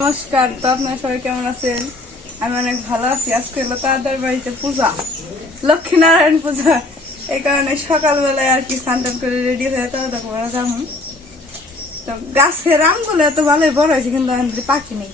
নমস্কার, তো আপনারা সবাই কেমন আছেন? আমি অনেক ভালো আছি। আজকে হলো তাদের বাড়িতে পূজা, লক্ষ্মীনারায়ণ পূজা। এই কারণে সকালবেলায় আর কি স্নান করে রেডি হয়ে তারা দেখো ওরা যেমন তো গাছের আমগুলো এত ভালোই বড় হয়েছে, কিন্তু এখন পাখি নেই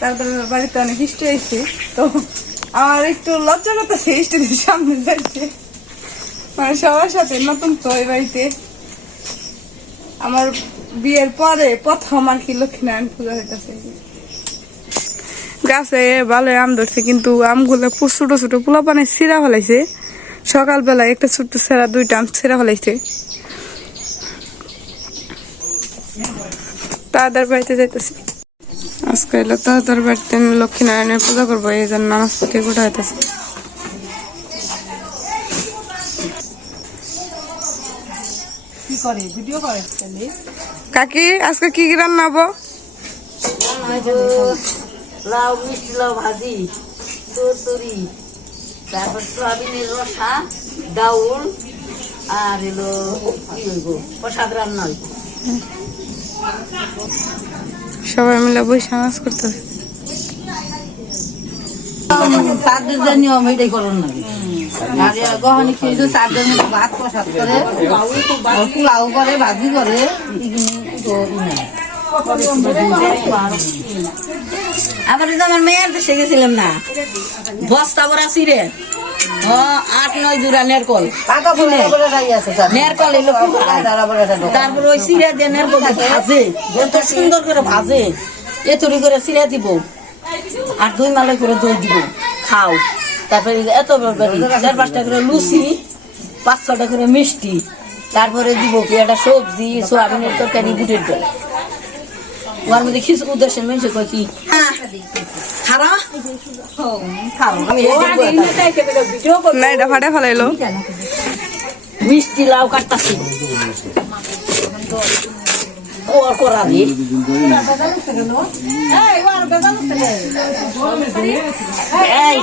তারপর বাড়িতে অনেক বৃষ্টি হয়েছে। তো আমার একটু লজ্জা করতেছে বৃষ্টির সামনে যাচ্ছে মানে সবার সাথে নতুন তো এই বাড়িতে। আমার বিয়ের পরে প্রথম আর কি লক্ষ্মীনারায়ণ পূজা হইতেছে। গাছে ভালো আম ধরছে, কিন্তু আমগুলো ছোট ছোট পোলা পানে ছিঁড়া ফেলাইছে। সকালবেলা একটা ছোট্ট ছেঁড়া, দুইটা আম ছিঁড়া ফেলাইছে। তাদের বাড়িতে যাইতেছি। আজকে এলো তাদের বাড়িতে আমি লক্ষ্মীনারায়ণের পূজা করব, এই জন্য নামাজ পড়তে গোটা হইতেছে। করে? ভিডিও করে কাকি আজকে কি কি রান্না হব লাউ মিষ্টি লাউ ভাজি তরতরি তারপর সয়াবিনের রসা ডাউল আর এলো কি হইব প্রসাদ রান্না হইব। সবাই মিলে বসে নামাজ করতে চারদের এটাই করুন নাকি আর গহনি খেয়েছে চারদের মধ্যে ভাত প্রসাদ করে পোলাও করে ভাজি করে। আবার আমার মেয়ের দেশে গেছিলাম না। বস্তা ভরা সিরে আট নয় দূরা নেরকল নেরকল এলো তারপর ওই সিরা দিয়ে নেরকল ভাজে। এত সুন্দর করে ভাজে। এতরি করে সিরা দিব। আর দুই মালাই করে দই দিব। খাও। তারপরে এত চার পাঁচটা করে লুচি পাঁচ ছটা করে মিষ্টি। তারপরে দিব কি একটা সবজি সোয়াবিনের তরকারি বুটের ডাল ওর মধ্যে খিস উদ্দেশ্যে মেনছে কয় কি হ্যাঁ, মিষ্টি লাউ কাটতাছি ওর করা দি এই,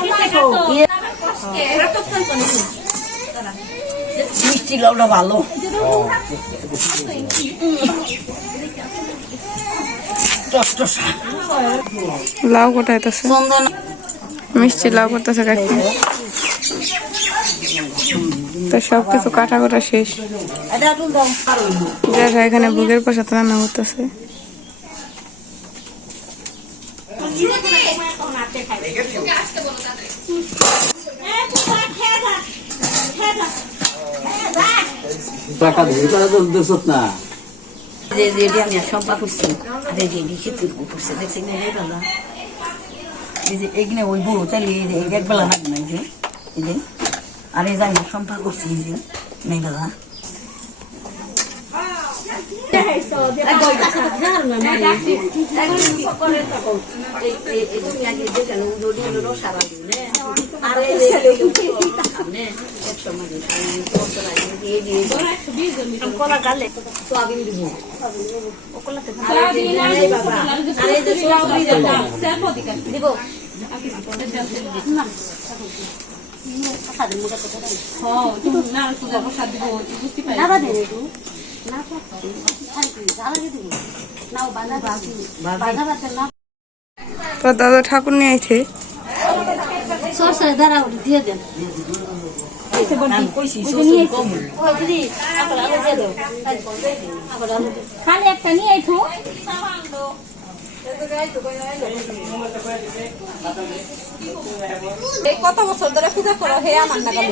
মিষ্টি ভালো। লাউ কোটাইতেছে চন্দন মিষ্টি লাউ করতেছে কাকি। তো সব কিছু কাটা কাটা শেষ। এটা একটু দাও। দেখা এখানে বুকের প্রসাদ রান্না করতেছে। টাকা ধরে তারা তো উদ্দেশ্য না। যে আমি সম্পা করছি করছে, দেখছি না, এই যে এখানে ওই বউ যে এক বেলা লাগবে না যে আর এই যে আমি সম্পা করছি, এই যে নেই সোয়াবিন দিব দিব তো দাদা ঠাকুর নিয়ে আইছে আমি কইছি খালি একটা নিয়ে আইঠো কত বছর ধরে পূজা করো হে আমার না গেল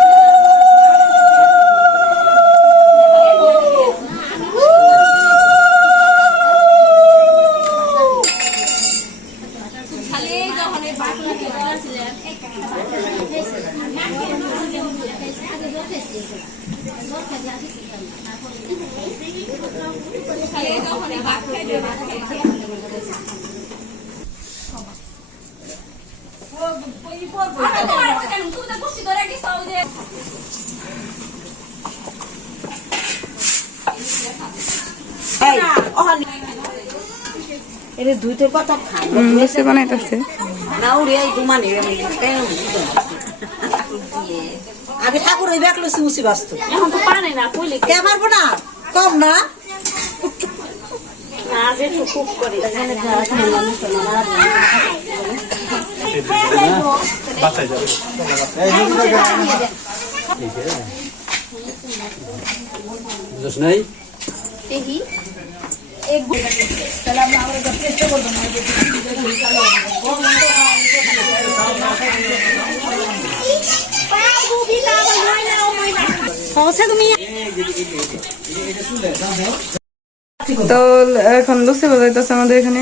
এটা দুই দুইটার কথা খায় বানাইতেছে। অহনি। এরে দুইটা কথা খাই লুচি বানাইতেছে এই দুমানে আমি কেন বুঝতে পারছি? আগে ঠাকুর ওই ব্যাগ লসি উসি বাস্ত এখন তো পারে না কইলে কে পারব না কম না না যে খুব করে বুঝছ নাই তো এখন লুচি বাজাইতেছে আমাদের এখানে।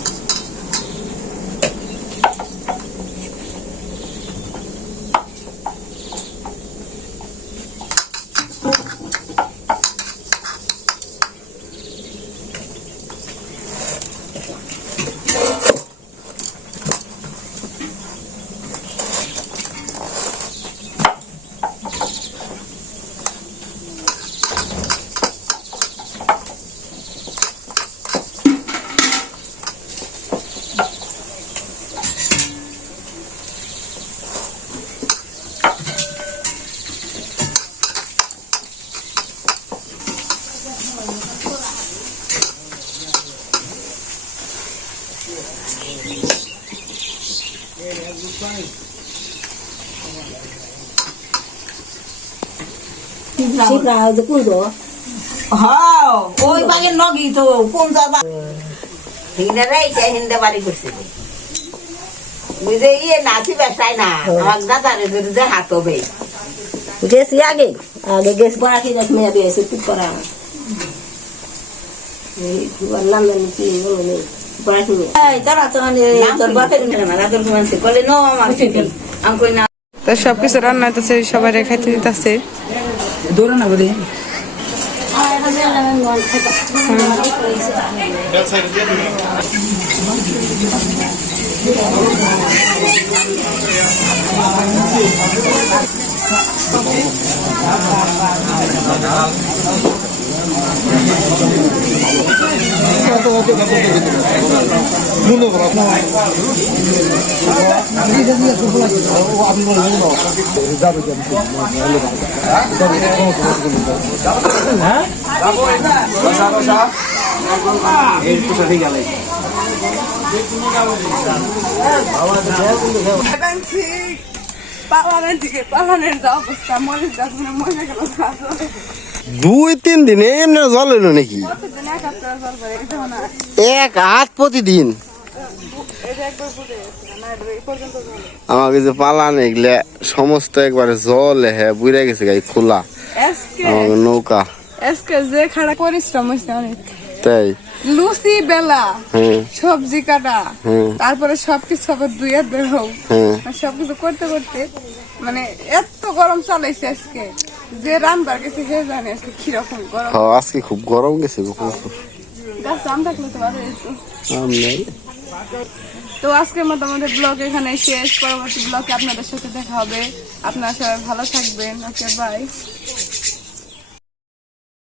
ওই বাগের নগি তো কোন যাবা হিন্দে রাইছে হিন্দে বাড়ি করছে বুঝে ইয়ে নাচি বেসায় না আমার দাদারে যে হাত হবে গেছি আগে আগে গেছি পড়া কি দেখ মেয়ে বিয়ে এসে ঠিক করা বললাম জানি কি বলো নেই পড়া কি এই না বলে তো সবকিছু রান্না হইতেছে সবাই খাইতে দিতেছে দৌড়ে না বলি পালানের দিকে পালানের যা অবস্থা গাছ মানে মরে গেল দুই তিন দিন এমনি জল এলো নাকি? এক হাত প্রতিদিন? আমাকে যে পালান এগুলা সমস্ত একবারে জল হ্যাঁ বুড়ে গেছে গাই খোলা। আমাকে নৌকা। যে খাড়া পরিশ্রম হয়েছে অনেক। তাই? লুচি বেলা হ্যাঁ। সবজি কাটা তারপরে সবকিছু আবার দেহ হ্যাঁ। সবকিছু করতে করতে মানে এত গরম চালাইছে আজকে। যে রান্নার গেছে হে জানে আজকে কীরকম গরম। হ্যাঁ, আজকে খুব গরম গেছে গো প্রচুর। গাছ আম থাকলে তো আরও একটু। আম নেই। তো আজকের মতো আমাদের ব্লগ এখানে শেষ। পরবর্তী ব্লগে আপনাদের সাথে দেখা হবে। আপনারা সবাই ভালো থাকবেন। Okay bye